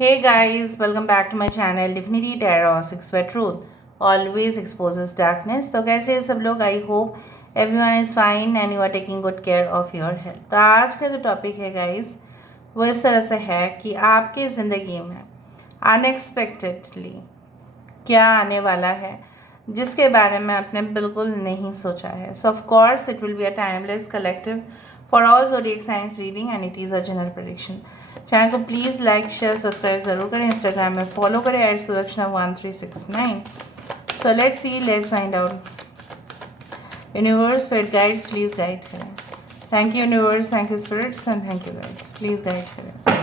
Hey guys, welcome back to my channel Divinity Tarot 6 where truth always exposes darkness। तो कैसे हैं सब लोग? I hope everyone is fine and you are taking good care of your health. तो आज का जो topic है गाइस वो इस तरह से है कि आपकी ज़िंदगी में अनएक्सपेक्टेडली क्या आने वाला है जिसके बारे में आपने बिल्कुल नहीं सोचा है। So of course it will be a timeless collective for all zodiac science reading and it is a general prediction. Channel को प्लीज़ लाइक शेयर सब्सक्राइब ज़रूर करें। इंस्टाग्राम में फॉलो करें @सुदक्षिणा1369। So let's see, let's find out. Universe spirit guides please guide करें। Thank you universe, thank you spirits and thank you guides, please guide करें।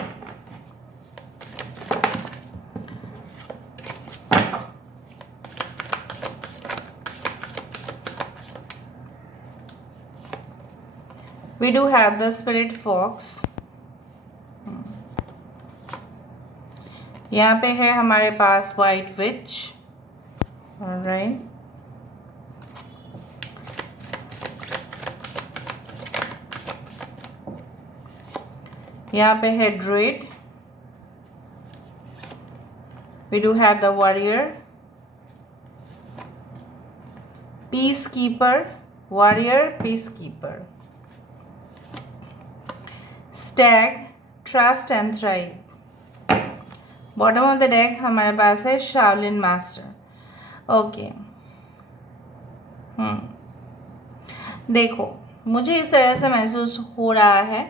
We do have the spirit fox। यहाँ पे है हमारे पास white विच, alright. यहाँ पे है dread. We do have the warrior, peace keeper, warrior peace keeper, stag, trust and thrive. Bottom of the deck हमारे पास है शाओलिन मास्टर। ओके, देखो मुझे इस तरह से महसूस हो रहा है।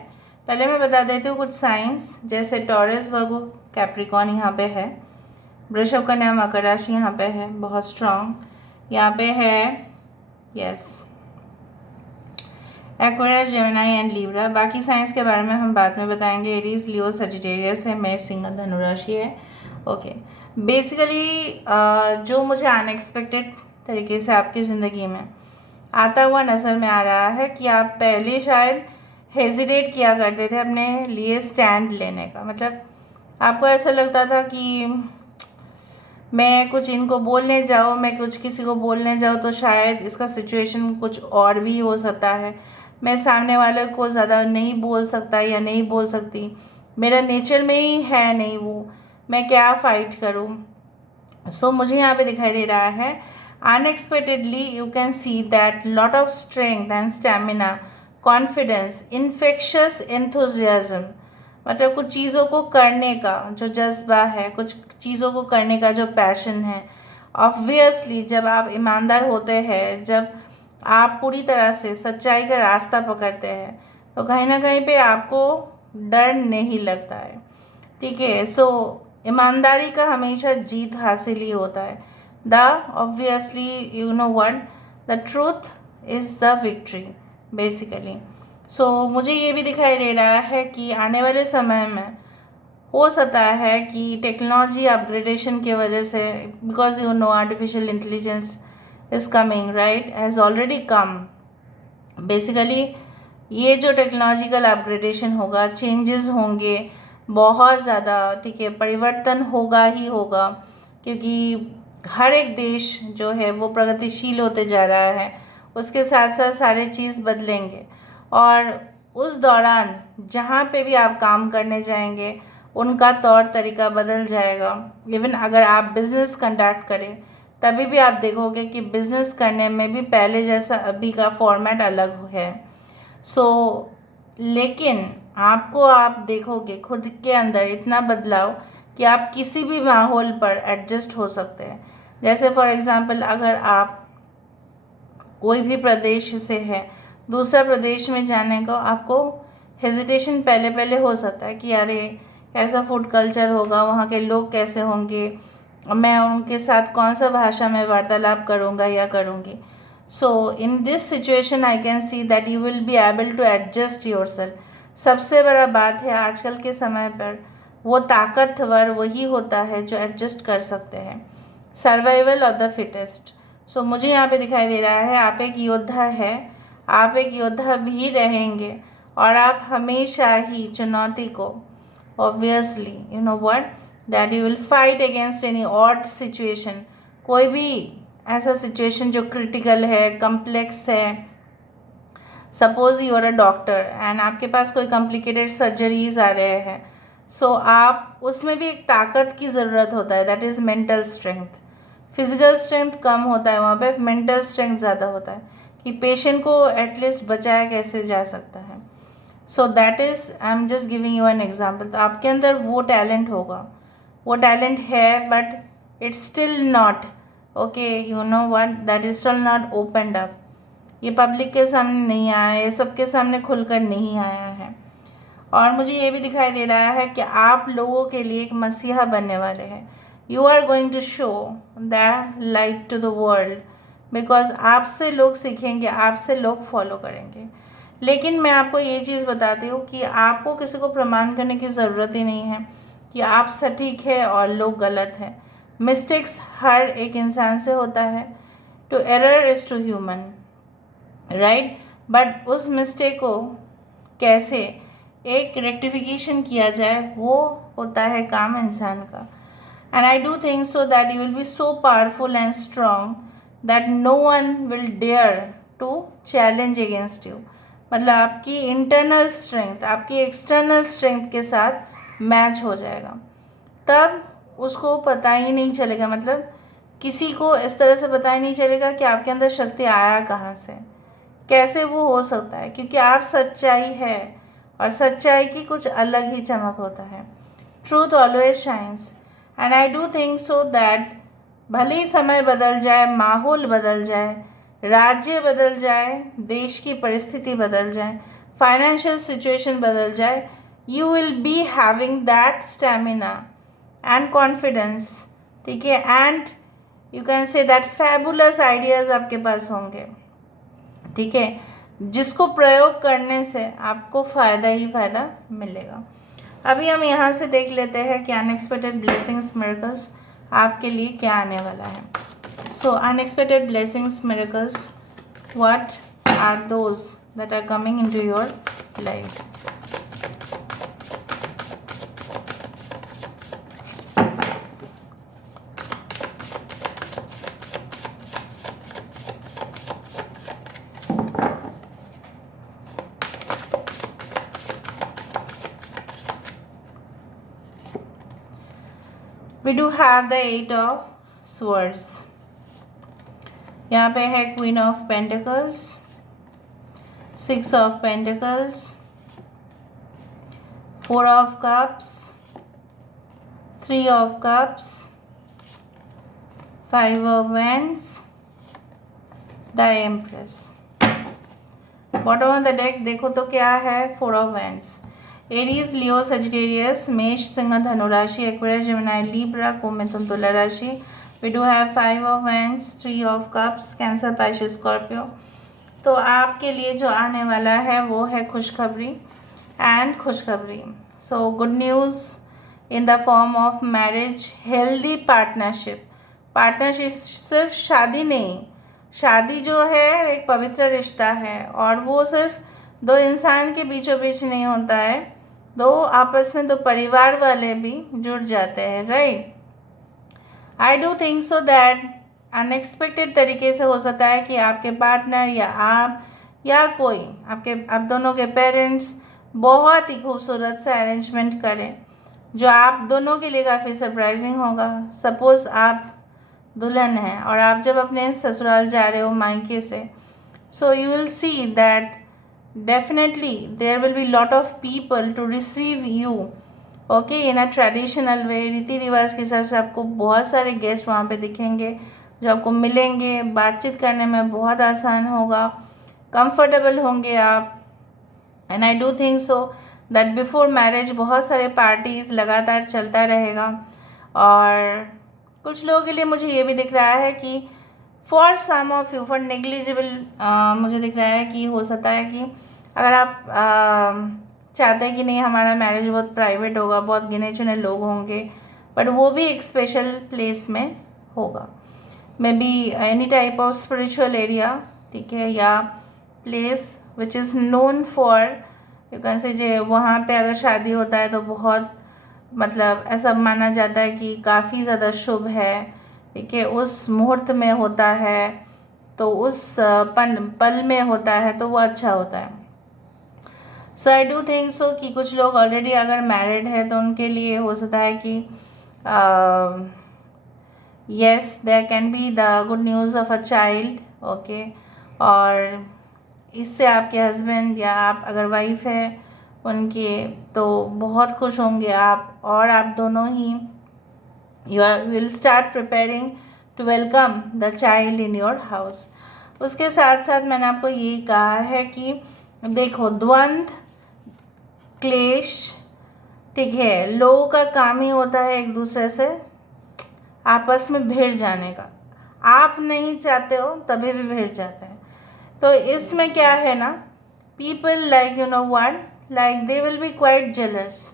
पहले मैं बता देती हूँ कुछ साइंस, जैसे टॉरस, वर्गो, कैप्रिकॉन यहाँ पे है, वृषभ, कन्या, मकर राशि यहाँ पे है बहुत स्ट्रांग। यहाँ पे है yes Aquarius, Gemini and Libra. बाकी साइंस के बारे में हम बाद में बताएंगे। एरीज, लियो, सजिटेरियस है, मेष, सिंह, धनु राशि है। ओके, बेसिकली जो मुझे अनएक्सपेक्टेड तरीके से आपकी ज़िंदगी में आता हुआ नज़र में आ रहा है कि आप पहले शायद हेजिटेट किया करते थे अपने लिए स्टैंड लेने का। मतलब आपको ऐसा लगता था कि मैं कुछ इनको बोलने जाऊँ, मैं कुछ किसी को बोलने जाऊँ तो शायद इसका सिचुएशन कुछ और भी हो सकता है। मैं सामने वाले को ज़्यादा नहीं बोल सकता या नहीं बोल सकती, मेरा नेचर में ही है नहीं वो, मैं क्या फ़ाइट करूँ। सो मुझे यहाँ पे दिखाई दे रहा है unexpectedly you can see that lot of strength and stamina, confidence, infectious enthusiasm. मतलब कुछ चीज़ों को करने का जो जज्बा है, कुछ चीज़ों को करने का जो पैशन है। ऑब्वियसली जब आप ईमानदार होते हैं, जब आप पूरी तरह से सच्चाई का रास्ता पकड़ते हैं तो कहीं ना कहीं पे आपको डर नहीं लगता है, ठीक है। सो ईमानदारी का हमेशा जीत हासिल ही होता है। The obviously you know what, the truth is the victory basically. So मुझे ये भी दिखाई दे रहा है कि आने वाले समय में हो सकता है कि टेक्नोलॉजी अपग्रेडेशन की वजह से, because you know artificial intelligence is coming, right, has already come. Basically ये जो टेक्नोलॉजिकल अपग्रेडेशन होगा, चेंजेस होंगे बहुत ज़्यादा, ठीक है, परिवर्तन होगा ही होगा, क्योंकि हर एक देश जो है वो प्रगतिशील होते जा रहा है, उसके साथ साथ सारे चीज़ बदलेंगे। और उस दौरान जहाँ पे भी आप काम करने जाएंगे उनका तौर तरीका बदल जाएगा। इवन अगर आप बिज़नेस कंडक्ट करें तभी भी आप देखोगे कि बिज़नेस करने में भी पहले जैसा अभी का फॉर्मेट अलग है। सो लेकिन आपको, आप देखोगे खुद के अंदर इतना बदलाव कि आप किसी भी माहौल पर एडजस्ट हो सकते हैं। जैसे फॉर एग्ज़ाम्पल अगर आप कोई भी प्रदेश से है, दूसरा प्रदेश में जाने को आपको हेजिटेशन पहले पहले हो सकता है कि अरे कैसा फूड कल्चर होगा, वहाँ के लोग कैसे होंगे, मैं उनके साथ कौन सा भाषा में वार्तालाप करूँगा या करूँगी। So in this situation I can see that you will be able to adjust yourself. सबसे बड़ा बात है आजकल के समय पर वो ताकतवर वही होता है जो एडजस्ट कर सकते हैं। Survival of the fittest. So मुझे यहाँ पे दिखाई दे रहा है आप एक योद्धा है, आप एक योद्धा भी रहेंगे और आप हमेशा ही चुनौती को, obviously you know what, that you will fight against any odd situation. कोई भी ऐसा सिचुएशन जो क्रिटिकल है, कम्प्लेक्स है, suppose you are a doctor and आपके पास कोई कॉम्प्लिकेटेड सर्जरीज आ रहे हैं, सो आप उसमें भी एक ताकत की ज़रूरत होता है, that is mental strength. Physical strength कम होता है वहाँ पे, मेंटल स्ट्रेंथ ज़्यादा होता है कि पेशेंट को एटलीस्ट बचाया कैसे जा सकता है। So that is, I am just giving you an example. तो आपके अंदर वो टैलेंट होगा, वो टैलेंट है, but it's still not okay, you know what, that is still not opened up. ये पब्लिक के सामने नहीं आया है, सबके सामने खुलकर नहीं आया है। और मुझे ये भी दिखाई दे रहा है कि आप लोगों के लिए एक मसीहा बनने वाले हैं। You are going to show the light to the world, because आपसे लोग सीखेंगे, आपसे लोग फॉलो करेंगे। लेकिन मैं आपको ये चीज़ बताती हूँ कि आपको किसी को प्रमाण करने की ज़रूरत ही नहीं है कि आप सटीक है और लोग गलत हैं। मिस्टेक्स हर एक इंसान से होता है, to error is to human, right. But उस मिस्टेक को कैसे एक रेक्टिफिकेशन किया जाए, वो होता है काम इंसान का। And I do think so that you will be so powerful and strong that no one will dare to challenge against you. मतलब आपकी इंटरनल स्ट्रेंथ आपकी एक्सटर्नल स्ट्रेंथ के साथ मैच हो जाएगा, तब उसको पता ही नहीं चलेगा, मतलब किसी को इस तरह से पता ही नहीं चलेगा कि आपके अंदर शक्ति आया कहाँ से, कैसे वो हो सकता है, क्योंकि आप सच्चाई है और सच्चाई की कुछ अलग ही चमक होता है। Truth always shines. And I do think so that भले ही समय बदल जाए, माहौल बदल जाए, राज्य बदल जाए, देश की परिस्थिति बदल जाए, फाइनेंशियल सिचुएशन बदल जाए, you will be having that stamina and confidence, ठीक है, and you can say that fabulous ideas आपके पास होंगे, ठीक है, जिसको प्रयोग करने से आपको फ़ायदा ही फ़ायदा मिलेगा। अभी हम यहाँ से देख लेते हैं कि अनएक्सपेक्टेड ब्लेसिंग्स मिरेकल्स आपके लिए क्या आने वाला है। So unexpected blessings miracles, what are those that are coming into your life. We do have the 8 of Swords. यहाँ पे है Queen of Pentacles, 6 of Pentacles, 4 of Cups, 3 of Cups, 5 of Wands, the Empress. Bottom of the deck देखो तो क्या है, 4 of Wands. Aries, Leo, Sagittarius, मेष, सिंह, धनु राशि, एक्वेरियस, जेमिनी, लीब्रा, कुंभ, मिथुन, तुला राशि। We do have 5 of wands, 3 of cups, Cancer, Pisces, Scorpio. तो आपके लिए जो आने वाला है वो है खुशखबरी एंड खुशखबरी। So good news in the form of marriage, healthy partnership. Partnership सिर्फ शादी नहीं, शादी जो है एक पवित्र रिश्ता है और वो सिर्फ दो इंसान के बीचों बीच नहीं होता है, दो आपस में दो परिवार वाले भी जुड़ जाते हैं, right. I do think so that unexpected तरीके से हो सकता है कि आपके पार्टनर या आप या कोई आप दोनों के पेरेंट्स बहुत ही खूबसूरत से अरेंजमेंट करें जो आप दोनों के लिए काफ़ी सरप्राइजिंग होगा। सपोज़ आप दुल्हन हैं और आप जब अपने ससुराल जा रहे हो मायके से, so you will see that definitely there will be lot of people to receive you okay in a traditional way। रीति रिवाज के हिसाब से आपको बहुत सारे गेस्ट वहाँ पे दिखेंगे जो आपको मिलेंगे, बातचीत करने में बहुत आसान होगा, कंफर्टेबल होंगे आप। And I do think so that before marriage बहुत सारे पार्टीज़ लगातार चलता रहेगा। और कुछ लोगों के लिए मुझे ये भी दिख रहा है कि for some of you for negligible, मुझे दिख रहा है कि हो सकता है कि अगर आप चाहते हैं कि नहीं हमारा मैरिज बहुत प्राइवेट होगा, बहुत गिने चुने लोग होंगे, बट वो भी एक स्पेशल प्लेस में होगा, maybe any type of spiritual area, ठीक है, या place which is known for, you can say जे वहाँ पे अगर शादी होता है तो बहुत मतलब ऐसा माना जाता है कि काफ़ी ज़्यादा शुभ है, ठीक है, उस मुहूर्त में होता है तो उस पल में होता है तो वो अच्छा होता है। सो आई डू थिंक सो कि कुछ लोग ऑलरेडी अगर मैरिड है तो उनके लिए हो सकता है कि yes there can be the good news of a child, okay. और इससे आपके हस्बैंड या आप अगर वाइफ है उनके तो बहुत खुश होंगे आप, और आप दोनों ही you will start preparing to welcome the child in your house। उसके साथ साथ मैंने आपको ये कहा है कि देखो द्वंद्व, क्लेश, ठीक है, लोगों का काम ही होता है एक दूसरे से आपस में भिड़ जाने का। आप नहीं चाहते हो तभी भी भिड़ जाते हैं। तो इसमें क्या है ना, people like you know what, like they will be quite jealous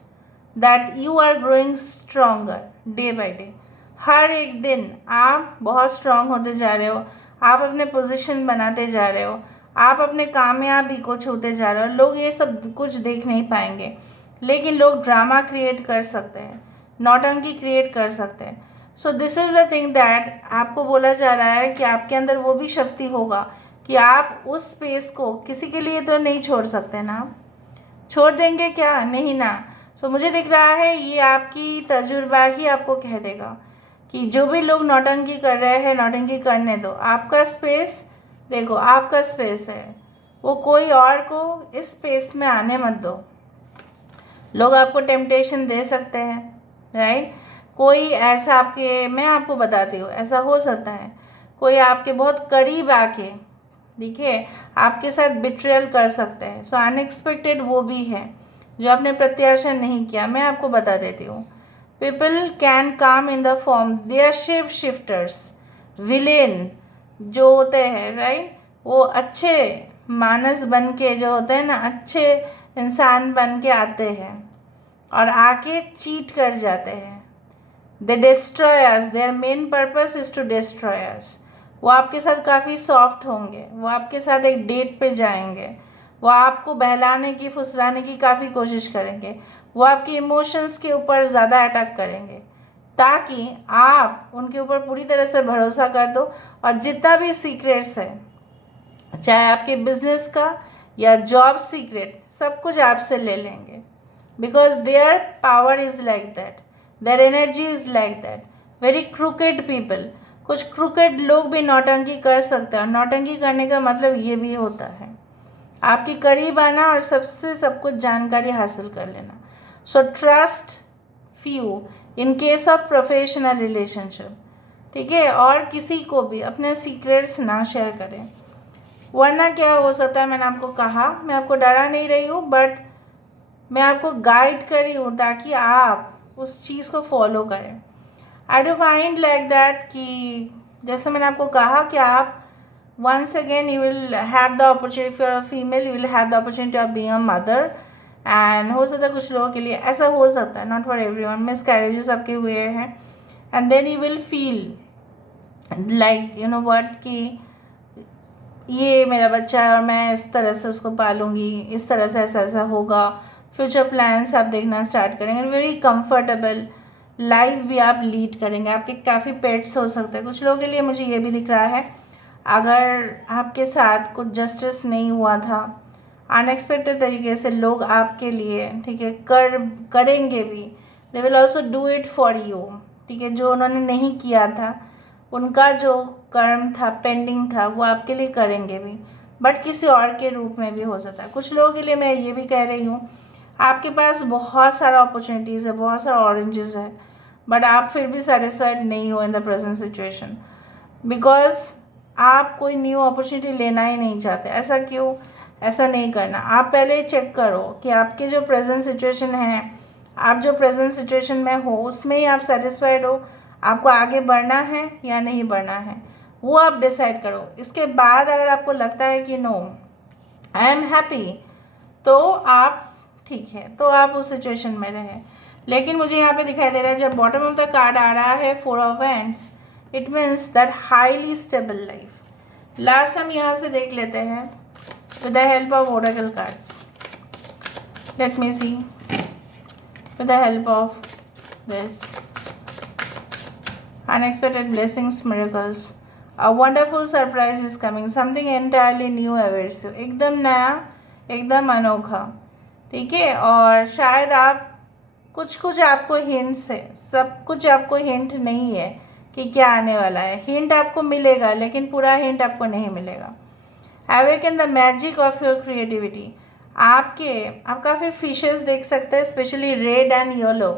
that you are growing stronger day by day. हर एक दिन आप बहुत स्ट्रांग होते जा रहे हो, आप अपने पोजीशन बनाते जा रहे हो, आप अपने कामयाबी को छूते जा रहे हो। लोग ये सब कुछ देख नहीं पाएंगे, लेकिन लोग ड्रामा क्रिएट कर सकते हैं, नौटंकी क्रिएट कर सकते हैं। So this is the thing that आपको बोला जा रहा है कि आपके अंदर वो भी शक्ति होगा कि आप उस स्पेस को किसी के लिए तो नहीं छोड़ सकते ना, छोड़ देंगे क्या, नहीं ना। सो मुझे दिख रहा है ये आपकी तजुर्बा ही आपको कह देगा कि जो भी लोग नौटंकी कर रहे हैं नौटंकी करने दो। आपका स्पेस देखो, आपका स्पेस है, वो कोई और को इस स्पेस में आने मत दो। लोग आपको टेम्पटेशन दे सकते हैं, राइट। कोई ऐसा आपके, मैं आपको बताती हूँ, ऐसा हो सकता है कोई आपके बहुत करीब आके, देखिए, आपके साथ बिट्रेयल कर सकते हैं। सो अनएक्सपेक्टेड वो भी है जो आपने प्रत्याशा नहीं किया। मैं आपको बता देती हूँ, people can come in the form, they are shape shifters, villain जो होते हैं, राइट, वो अच्छे मानस बन के जो होते हैं ना, अच्छे इंसान बन के आते हैं और आके चीट कर जाते हैं। They destroy us, their main purpose is to destroy us. वो आपके साथ काफ़ी सॉफ्ट होंगे, वो आपके साथ एक डेट पे जाएंगे, वो आपको बहलाने की फुसलाने की काफ़ी कोशिश करेंगे, वो आपके इमोशंस के ऊपर ज़्यादा अटैक करेंगे ताकि आप उनके ऊपर पूरी तरह से भरोसा कर दो और जितना भी सीक्रेट्स है, चाहे आपके बिजनेस का या जॉब सीक्रेट, सब कुछ आपसे ले लेंगे। Because their power is like that, their energy is like that. Very crooked people, कुछ क्रूकेड लोग भी नौटंकी कर सकते हैं। और नौटंकी करने का मतलब ये भी होता है आपके करीब आना और सबसे सब कुछ जानकारी हासिल कर लेना। So trust few in case of professional relationship, ठीक है। और किसी को भी अपने सीक्रेट्स ना शेयर करें, वरना क्या हो सकता है, मैंने आपको कहा, मैं आपको डरा नहीं रही हूँ, बट मैं आपको गाइड कर रही हूँ ताकि आप उस चीज़ को फॉलो करें। I do find like that कि जैसे मैंने आपको कहा कि आप once again you will have the opportunity, if you are a female you will have the opportunity of being a mother, and हो सकता है कुछ लोगों के लिए ऐसा हो सकता है, not for everyone, miscarriages आपके हुए हैं, and then you will feel like you know what कि ये मेरा बच्चा है और मैं इस तरह से उसको पालूंगी, इस तरह से ऐसा ऐसा होगा, फ्यूचर प्लान्स आप देखना स्टार्ट करेंगे, वेरी कंफर्टेबल लाइफ भी आप लीड करेंगे। आपके काफ़ी पेट्स हो सकते हैं। कुछ लोगों के लिए मुझे ये भी दिख रहा है, अगर आपके साथ कुछ जस्टिस नहीं हुआ था, अनएक्सपेक्टेड तरीके से लोग आपके लिए, ठीक है, करेंगे भी, they will also do it for you, ठीक है। जो उन्होंने नहीं किया था, उनका जो कर्म था, पेंडिंग था, वो आपके लिए करेंगे भी, बट किसी और के रूप में भी हो सकता है। कुछ लोगों के लिए मैं ये भी कह रही हूँ, आपके पास बहुत सारा अपॉर्चुनिटीज़ है, बहुत सारा ऑरेंजेस है, बट आप फिर भी सेटिस्फाइड नहीं हो in the present situation, because आप कोई न्यू अपॉर्चुनिटी लेना ही नहीं चाहते। ऐसा क्यों? ऐसा नहीं करना। आप पहले चेक करो कि आपके जो प्रेजेंट सिचुएशन है, आप जो प्रेजेंट सिचुएशन में हो उसमें ही आप सेटिस्फाइड हो, आपको आगे बढ़ना है या नहीं बढ़ना है, वो आप डिसाइड करो। इसके बाद अगर आपको लगता है कि नो आई एम हैप्पी, तो आप, ठीक है, तो आप उस सिचुएशन में रहें। लेकिन मुझे यहाँ पे दिखाई दे रहा है, जब बॉटम ऑफ द कार्ड आ रहा है 4 of wands, it means that highly stable life. Last हम यहाँ से देख लेते हैं with the help of oracle cards. Let me see with the help of this unexpected blessings, miracles, a wonderful surprise is coming, something entirely new awaits you। एकदम नया, एकदम अनोखा, ठीक है। और शायद आप कुछ आपको हिंट्स है, सब कुछ आपको हिंट नहीं है कि क्या आने वाला है। हिंट आपको मिलेगा लेकिन पूरा हिंट आपको नहीं मिलेगा। Awaken the magic of your creativity. आप काफ़ी फिशेस देख सकते हैं, specially red and yellow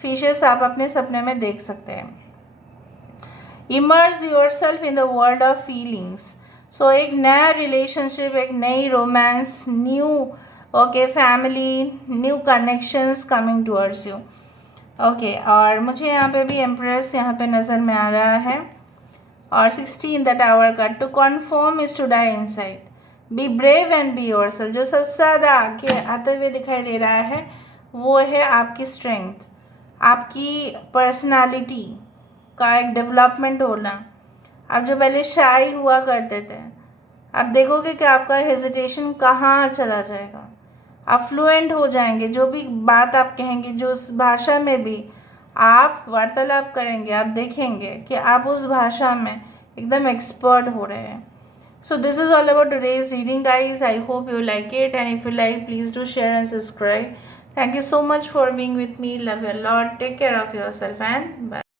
fishes आप अपने सपने में देख सकते हैं। Immerse yourself in the world of feelings. So एक नया रिलेशनशिप, एक नई romance, new okay family, new connections coming towards you. Okay, और मुझे यहाँ पे भी एम्प्रेस यहाँ पे नज़र में आ रहा है। और 16 द टावर का to confirm is to die inside, be brave and be yourself. जो सबसे ज़्यादा आगे आते हुए दिखाई दे रहा है वो है आपकी स्ट्रेंथ, आपकी पर्सनालिटी का एक डेवलपमेंट होना। आप जो पहले शाई हुआ करते थे, आप देखोगे कि आपका हेजिटेशन कहाँ चला जाएगा, आप फ्लुएंट हो जाएंगे। जो भी बात आप कहेंगे, जो उस भाषा में भी आप वार्तालाप करेंगे, आप देखेंगे कि आप उस भाषा में एकदम एक्सपर्ट हो रहे हैं। So this is all about today's reading, guys. I hope you like it, and if you like, please do share and subscribe. Thank you so much for being with me. Love you a lot. Take care of yourself and bye.